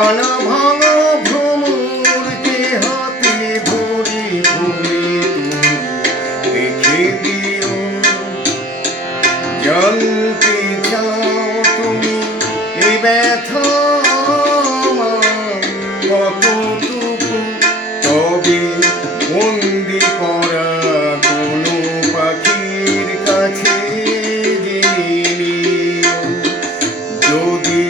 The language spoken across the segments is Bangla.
ডানা ভাঙা ভ্রমরকে হাতে ধরে ঘুরে তুমি রেখে দিও। জানতে চাও তুমি এ ব্যথা কতটুকু, তবে বন্দি করা কোনো পাখির কাছে যদি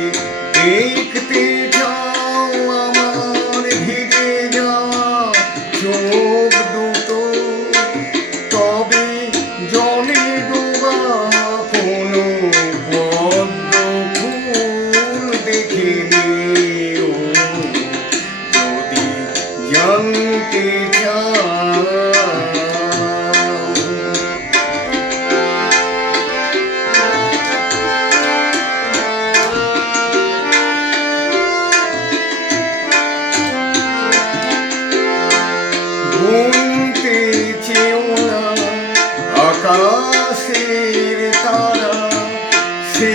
দেখতে চাও আমার ভিজে যাওয়া চোখ দুটো, তবে জলে ডোবা কোনো পদ্ম ফুল দেখে নিও। যদি জানতে চাও গুনতে চেও না আকাশের তারা, সে